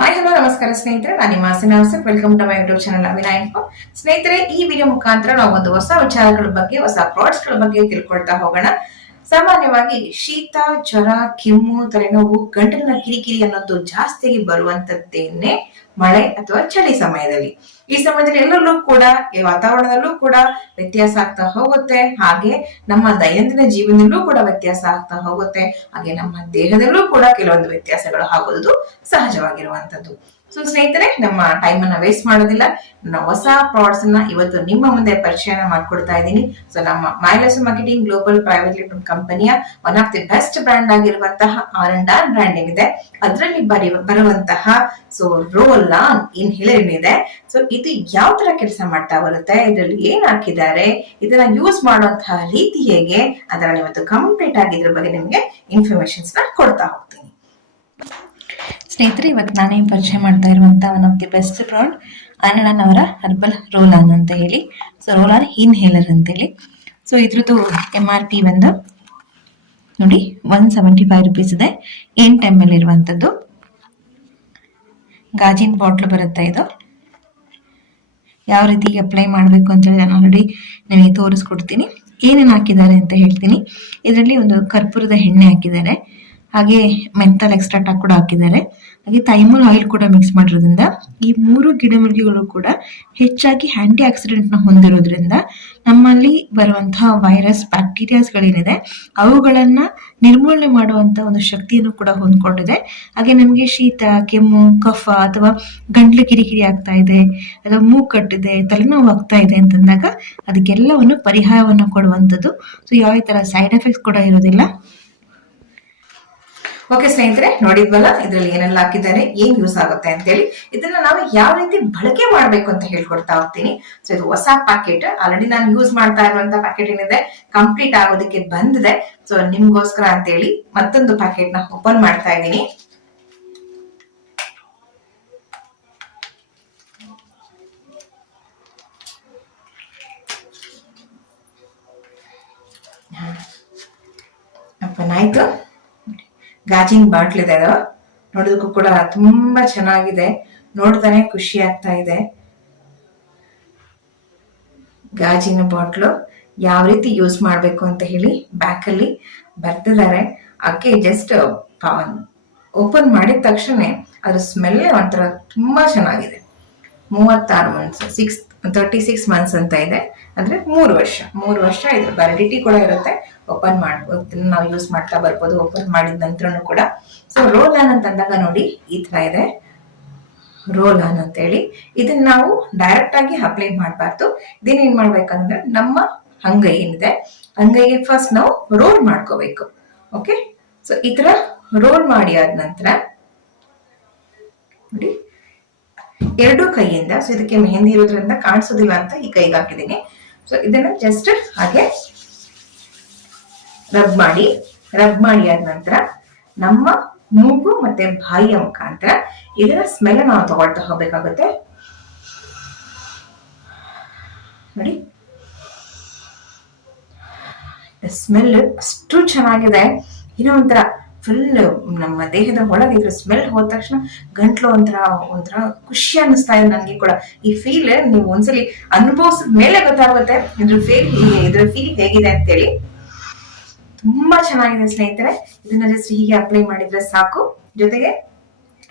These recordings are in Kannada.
ಹಾಯ್ ಹಲೋ ನಮಸ್ಕಾರ ಸ್ನೇಹಿತರೆ, ನಾನು ನಿಮ್ಮ ಸಿನಾಸ್. Welcome to my YouTube channel ಅವಿನಾಯ್. ಸ್ನೇಹಿತರೆ, ಈ ವಿಡಿಯೋ ಮುಖಾಂತರ ನಾವು ಒಂದು ಹೊಸ ವಿಚಾರಗಳ ಬಗ್ಗೆ, ಹೊಸ ಪ್ರಾಡಕ್ಟ್ಸ್ ಗಳ ಬಗ್ಗೆ ತಿಳ್ಕೊಳ್ತಾ ಹೋಗೋಣ. ಸಾಮಾನ್ಯವಾಗಿ ಶೀತ, ಜ್ವರ, ಕೆಮ್ಮು, ತಲೆನೋವು, ಗಂಟಲಿನ ಕಿರಿಕಿರಿ ಅನ್ನೋದು ಜಾಸ್ತಿಯಾಗಿ ಬರುವಂತದ್ದೇನೆ ಮಳೆ ಅಥವಾ ಚಳಿ ಸಮಯದಲ್ಲಿ. ಈ ಸಮಯದಲ್ಲಿ ಎಲ್ಲರಲ್ಲೂ ಕೂಡ, ಈ ವಾತಾವರಣದಲ್ಲೂ ಕೂಡ ವ್ಯತ್ಯಾಸ ಆಗ್ತಾ ಹೋಗುತ್ತೆ. ಹಾಗೆ ನಮ್ಮ ದೈನಂದಿನ ಜೀವನದಲ್ಲೂ ಕೂಡ ವ್ಯತ್ಯಾಸ ಆಗ್ತಾ ಹೋಗುತ್ತೆ. ಹಾಗೆ ನಮ್ಮ ದೇಹದಲ್ಲೂ ಕೂಡ ಕೆಲವೊಂದು ವ್ಯತ್ಯಾಸಗಳು ಆಗೋದು ಸಹಜವಾಗಿರುವಂತದ್ದು. ಸೊ ಸ್ನೇಹಿತರೆ, ನಮ್ಮ ಟೈಮ್ ಅನ್ನ ವೇಸ್ಟ್ ಮಾಡೋದಿಲ್ಲ. ನನ್ನ ಹೊಸ ಪ್ರಾಡಕ್ಟ್ಸ್ ಅನ್ನ ಇವತ್ತು ನಿಮ್ಮ ಮುಂದೆ ಪರಿಚಯನ ಮಾಡ್ಕೊಡ್ತಾ ಇದ್ದೀನಿ. ಸೊ ನಮ್ಮ ಮೈಲಸ್ ಮಾರ್ಕೆಟಿಂಗ್ ಗ್ಲೋಬಲ್ ಪ್ರೈವೇಟ್ ಲಿಮಿಟೆಡ್ ಕಂಪನಿಯ one of the best brand ಆಗಿರುವಂತಹ R&R ಬ್ರ್ಯಾಂಡ್ ಏನಿದೆ, ಅದರಲ್ಲಿ ಬರುವಂತಹ ಸೊ ರೋಲ್ ಆನ್ ಇನ್ಹೇಲರ್ ಏನಿದೆ, ಸೊ ಇದು ಯಾವ ತರ ಕೆಲಸ ಮಾಡ್ತಾ ಬರುತ್ತೆ, ಇದರಲ್ಲಿ ಏನ್ ಹಾಕಿದ್ದಾರೆ, ಇದನ್ನ ಯೂಸ್ ಮಾಡುವಂತಹ ರೀತಿ ಹೇಗೆ, ಅದನ್ನ ಇವತ್ತು ಕಂಪ್ಲೀಟ್ ಆಗಿ ಇದ್ರ ಬಗ್ಗೆ ನಿಮ್ಗೆ ಇನ್ಫಾರ್ಮೇಶನ್ಸ್ ನ ಕೊಡ್ತಾ ಹೋಗ್ತೀನಿ. ಸ್ನೇಹಿತರೆ, ಇವತ್ತು ನಾನೇ ಪರಿಚಯ ಮಾಡ್ತಾ ಇರುವಂತ one of the best brand R&R ಅವರ ಹರ್ಬಲ್ ರೋಲ್ ಆನ್ ಅಂತ ಹೇಳಿ. ಸೊ ರೋಲ್ ಆನ್ ಇನ್ಹೇಲರ್ ಅಂತ ಹೇಳಿ. ಸೊ ಇದ್ರದ್ದು MRP ಬಂದು ನೋಡಿ 175 ರುಪೀಸ್ ಇದೆ. 8 ml ಇರುವಂತದ್ದು ಗಾಜಿನ ಬಾಟ್ಲ್ ಬರುತ್ತೆ. ಇದು ಯಾವ ರೀತಿ ಅಪ್ಲೈ ಮಾಡಬೇಕು ಅಂತ ಹೇಳಿ ನಾನು ಆಲ್ರೆಡಿ ನಿಮಗೆ ತೋರಿಸ್ಕೊಡ್ತೀನಿ. ಏನೇನು ಹಾಕಿದ್ದಾರೆ ಅಂತ ಹೇಳ್ತೀನಿ. ಇದರಲ್ಲಿ ಒಂದು ಕರ್ಪೂರದ ಎಣ್ಣೆ ಹಾಕಿದ್ದಾರೆ, ಹಾಗೆ ಮೆಂಥಲ್ ಎಕ್ಸ್ಟ್ರಾಕ್ಟ್ ಕೂಡ ಹಾಕಿದ್ದಾರೆ, ಹಾಗೆ ಥೈಮಲ್ ಆಯಿಲ್ ಕೂಡ ಮಿಕ್ಸ್ ಮಾಡಿರೋದ್ರಿಂದ ಈ 3 ಗಿಡಮೂಲಿಕೆಗಳು ಕೂಡ ಹೆಚ್ಚಾಗಿ ಆಂಟಿ ಆಕ್ಸಿಡೆಂಟ್ ನ ಹೊಂದಿರೋದ್ರಿಂದ ನಮ್ಮಲ್ಲಿ ಬರುವಂತಹ ವೈರಸ್, ಬ್ಯಾಕ್ಟೀರಿಯಾಸ್ಗಳೇನಿದೆ ಅವುಗಳನ್ನ ನಿರ್ಮೂಲನೆ ಮಾಡುವಂತ ಒಂದು ಶಕ್ತಿಯನ್ನು ಕೂಡ ಹೊಂದ್ಕೊಂಡಿದೆ. ಹಾಗೆ ನಮಗೆ ಶೀತ, ಕೆಮ್ಮು, ಕಫ ಅಥವಾ ಗಂಟ್ಲು ಕಿರಿಕಿರಿ ಆಗ್ತಾ ಇದೆ, ಅಥವಾ ಮೂಗು ಕಟ್ಟಿದೆ, ತಲೆನೋವು ಆಗ್ತಾ ಇದೆ ಅಂತಂದಾಗ ಅದಕ್ಕೆಲ್ಲವನ್ನು ಪರಿಹಾರವನ್ನು ಕೊಡುವಂಥದ್ದು. ಸೊ ಯಾವ ತರ ಸೈಡ್ ಎಫೆಕ್ಟ್ಸ್ ಕೂಡ ಇರೋದಿಲ್ಲ. ಓಕೆ ಸ್ನೇಹಿತರೆ, ನೋಡಿದ್ವಲ್ಲ ಇದ್ರಲ್ಲಿ ಏನೆಲ್ಲ ಹಾಕಿದ್ದಾರೆ, ಏನ್ ಯೂಸ್ ಆಗುತ್ತೆ ಅಂತ ಹೇಳಿ. ಇದನ್ನ ನಾವು ಯಾವ ರೀತಿ ಬಳಕೆ ಮಾಡ್ಬೇಕು ಅಂತ ಹೇಳ್ಕೊಡ್ತಾ ಹೋಗ್ತೀನಿ. ಸೊ ಇದು ಹೊಸ ಪ್ಯಾಕೆಟ್, ಆಲ್ರೆಡಿ ನಾನು ಯೂಸ್ ಮಾಡ್ತಾ ಇರುವಂತ ಪ್ಯಾಕೆಟ್ ಏನಿದೆ ಕಂಪ್ಲೀಟ್ ಆಗೋದಕ್ಕೆ ಬಂದಿದೆ. ಸೊ ನಿಮ್ಗೋಸ್ಕರ ಅಂತ ಹೇಳಿ ಮತ್ತೊಂದು ಪ್ಯಾಕೆಟ್ ನ ಓಪನ್ ಮಾಡ್ತಾ ಇದ್ದೀನಿ. ಓಪನ್ ಆಯ್ತು. ಗಾಜಿನ ಬಾಟ್ಲ್ ಇದೆ, ಅದು ನೋಡೋದಕ್ಕೂ ಕೂಡ ತುಂಬಾ ಚೆನ್ನಾಗಿದೆ, ನೋಡ್ತಾನೆ ಖುಷಿ ಆಗ್ತಾ ಇದೆ. ಗಾಜಿನ ಬಾಟ್ಲು ಯಾವ ರೀತಿ ಯೂಸ್ ಮಾಡ್ಬೇಕು ಅಂತ ಹೇಳಿ ಬ್ಯಾಕ್ ಅಲ್ಲಿ ಬರ್ತಿದ್ದಾರೆ. ಅದಕ್ಕೆ ಜಸ್ಟ್ ಓಪನ್ ಮಾಡಿದ ತಕ್ಷಣ ಅದ್ರ ಸ್ಮೆಲ್ ಒಂಥರ ತುಂಬಾ ಚೆನ್ನಾಗಿದೆ. 36 ಮಂತ್ಸ್, 36 ಮಂತ್ಸ್ ಅಂತ ಇದೆ, ಅಂದ್ರೆ 3 ವರ್ಷ ಇದ್ರ ವ್ಯಾಲಿಡಿಟಿ ಕೂಡ ಇರುತ್ತೆ. ಓಪನ್ ಮಾಡ್ಬೋದು, ನಾವು ಯೂಸ್ ಮಾಡ್ತಾ ಬರ್ಬೋದು ಓಪನ್ ಮಾಡಿದ ನಂತರನು ಕೂಡ. ಸೊ ರೋಲ್ ಆನ್ ಅಂತ ಅಂದಾಗ ನೋಡಿ ಈ ತರ ಇದೆ, ರೋಲ್ ಆನ್ ಅಂತ ಹೇಳಿ. ಇದನ್ನ ನಾವು ಡೈರೆಕ್ಟ್ ಆಗಿ ಅಪ್ಲೈ ಮಾಡಬಾರ್ದು. ಇದನ್ನ ಏನ್ ಮಾಡ್ಬೇಕಂದ್ರೆ ನಮ್ಮ ಅಂಗೈ ಏನಿದೆ, ಅಂಗೈಗೆ ಫಸ್ಟ್ ನಾವು ರೋಲ್ ಮಾಡ್ಕೋಬೇಕು. ಓಕೆ, ಸೊ ಈ ತರ ರೋಲ್ ಮಾಡಿ ಆದ ನಂತರ ನೋಡಿ 2 ಕೈಯಿಂದ, ಸೊ ಇದಕ್ಕೆ ಮೆಹಂದಿ ಇರೋದ್ರಿಂದ ಕಾಣಿಸೋದಿಲ್ಲ ಅಂತ ಈ ಕೈಗೆ ಹಾಕಿದ್ದೀನಿ. ಸೊ ಇದನ್ನ ಜಸ್ಟ್ ಹಾಗೆ ರಬ್ ಮಾಡಿ ಆದ ನಂತರ ನಮ್ಮ ಮೂಗು ಮತ್ತೆ ಬಾಯಿಯ ಮುಖಾಂತರ ಇದರ ಸ್ಮೆಲ್ ನಾವು ತಗೊಳ್ತಾ ಹೋಗ್ಬೇಕಾಗುತ್ತೆ. ನೋಡಿ ಸ್ಮೆಲ್ ಅಷ್ಟು ಚೆನ್ನಾಗಿದೆ. ಏನೋ ಒಂಥರ ಫುಲ್ ನಮ್ಮ ದೇಹದ ಒಳಗೆ ಇದ್ರ ಸ್ಮೆಲ್ ಹೋದ ತಕ್ಷಣ ಗಂಟ್ಲು ಒಂಥರ ಖುಷಿ ಅನ್ನಿಸ್ತಾ ಇದೆ ನನಗೆ ಕೂಡ. ಈ ಫೀಲ್ ನೀವು ಒಂದ್ಸಲಿ ಅನುಭವಿಸಿದ ಮೇಲೆ ಗೊತ್ತಾಗುತ್ತೆ ಇದ್ರ ಫೀಲ್ ಹೇಗಿದೆ ಅಂತೇಳಿ. ತುಂಬಾ ಚೆನ್ನಾಗಿದೆ ಸ್ನೇಹಿತರೆ. ಇದನ್ನ ಜಸ್ಟ್ ಹೀಗೆ ಅಪ್ಲೈ ಮಾಡಿದ್ರೆ ಸಾಕು. ಜೊತೆಗೆ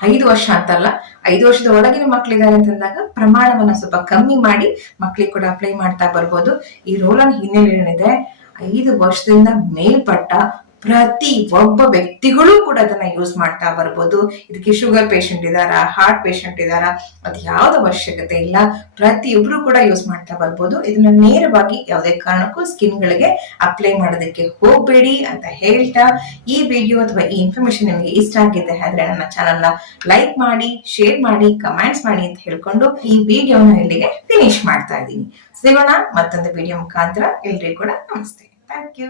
5 ವರ್ಷ ಅಂತಲ್ಲ, 5 ವರ್ಷದ ಒಳಗಿನ ಮಕ್ಳಿದ್ದಾರೆ ಅಂತಂದಾಗ ಪ್ರಮಾಣವನ್ನ ಸ್ವಲ್ಪ ಕಮ್ಮಿ ಮಾಡಿ ಮಕ್ಳಿಗೆ ಕೂಡ ಅಪ್ಲೈ ಮಾಡ್ತಾ ಬರ್ಬೋದು. ಈ ರೋಲ್ ಆನ್ ಹಿನ್ನೆಲೆ ಏನಿದೆ, 5 ವರ್ಷದಿಂದ ಮೇಲ್ಪಟ್ಟ ಪ್ರತಿ ಒಬ್ಬ ವ್ಯಕ್ತಿಗಳು ಕೂಡ ಅದನ್ನ ಯೂಸ್ ಮಾಡ್ತಾ ಬರ್ಬೋದು. ಇದಕ್ಕೆ ಶುಗರ್ ಪೇಷಂಟ್ ಇದಾರಾ, ಹಾರ್ಟ್ ಪೇಷಂಟ್ ಇದಾರಾ, ಅದು ಯಾವ್ದು ಅವಶ್ಯಕತೆ ಇಲ್ಲ, ಪ್ರತಿಯೊಬ್ರು ಕೂಡ ಯೂಸ್ ಮಾಡ್ತಾ ಬರ್ಬೋದು. ಇದನ್ನ ನೇರವಾಗಿ ಯಾವುದೇ ಕಾರಣಕ್ಕೂ ಸ್ಕಿನ್ ಗಳಿಗೆ ಅಪ್ಲೈ ಮಾಡೋದಕ್ಕೆ ಹೋಗ್ಬೇಡಿ ಅಂತ ಹೇಳ್ತಾ, ಈ ವಿಡಿಯೋ ಅಥವಾ ಈ ಇನ್ಫಾರ್ಮೇಶನ್ ನಿಮಗೆ ಇಷ್ಟ ಆಗಿದೆ ಆದ್ರೆ ನನ್ನ ಚಾನಲ್ ನ ಲೈಕ್ ಮಾಡಿ, ಶೇರ್ ಮಾಡಿ, ಕಮೆಂಟ್ಸ್ ಮಾಡಿ ಅಂತ ಹೇಳ್ಕೊಂಡು ಈ ವಿಡಿಯೋನ ಇಲ್ಲಿಗೆ ಫಿನಿಶ್ ಮಾಡ್ತಾ ಇದ್ದೀನಿ. ಸಿಗೋಣ ಮತ್ತೊಂದು ವಿಡಿಯೋ ಮುಖಾಂತರ. ಎಲ್ರಿಗೂ ಕೂಡ ನಮಸ್ತೆ. Thank you.